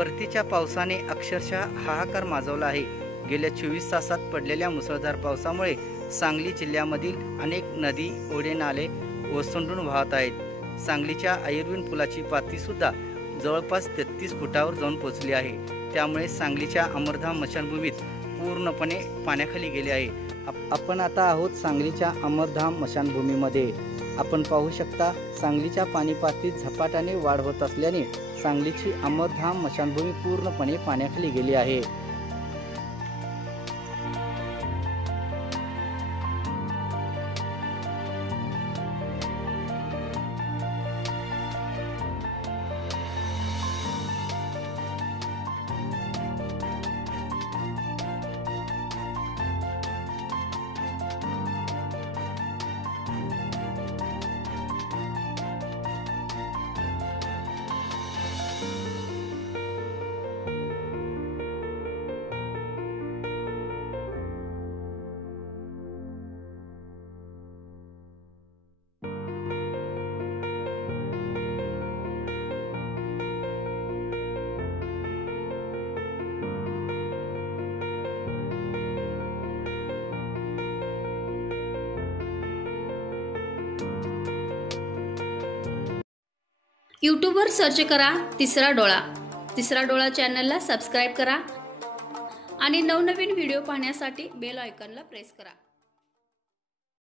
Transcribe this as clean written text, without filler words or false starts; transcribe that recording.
परतीच्या पावसाने अक्षरशः हाहाकार माजवला आहे। गेल्या 24 तासात पडलेल्या मुसळधार पावसामुळे सांगली जिल्ह्यामधील अनेक नदी, ओढे, नाले ओसंडून वाहत आहेत। सांगलीच्या आयुर्विन पुलाची पातळीसुद्धा जवळपास 33 फुटावर जाऊन पोहोचली आहे। त्यामुळे सांगलीच्या अमरधाम स्मशानभूमीत पूर्णपणे पाण्याखाली गेले आहे। आपण आता आहोत सांगलीच्या अमरधाम स्मशानभूमीमध्ये। आपण पाहू शकता सांगलीच्या पाणी पातळीत झपाट्याने वाढ होत असल्याने सांगलीची अमरधाम स्मशानभूमी पूर्णपणे पाण्याखाली गेली आहे। यूट्यूबवर सर्च करा तिसरा डोळा। तिसरा डोळा चॅनलला सबस्क्राइब करा आणि नवनवीन व्हिडिओ पाहण्यासाठी बेल आयकॉनला प्रेस करा।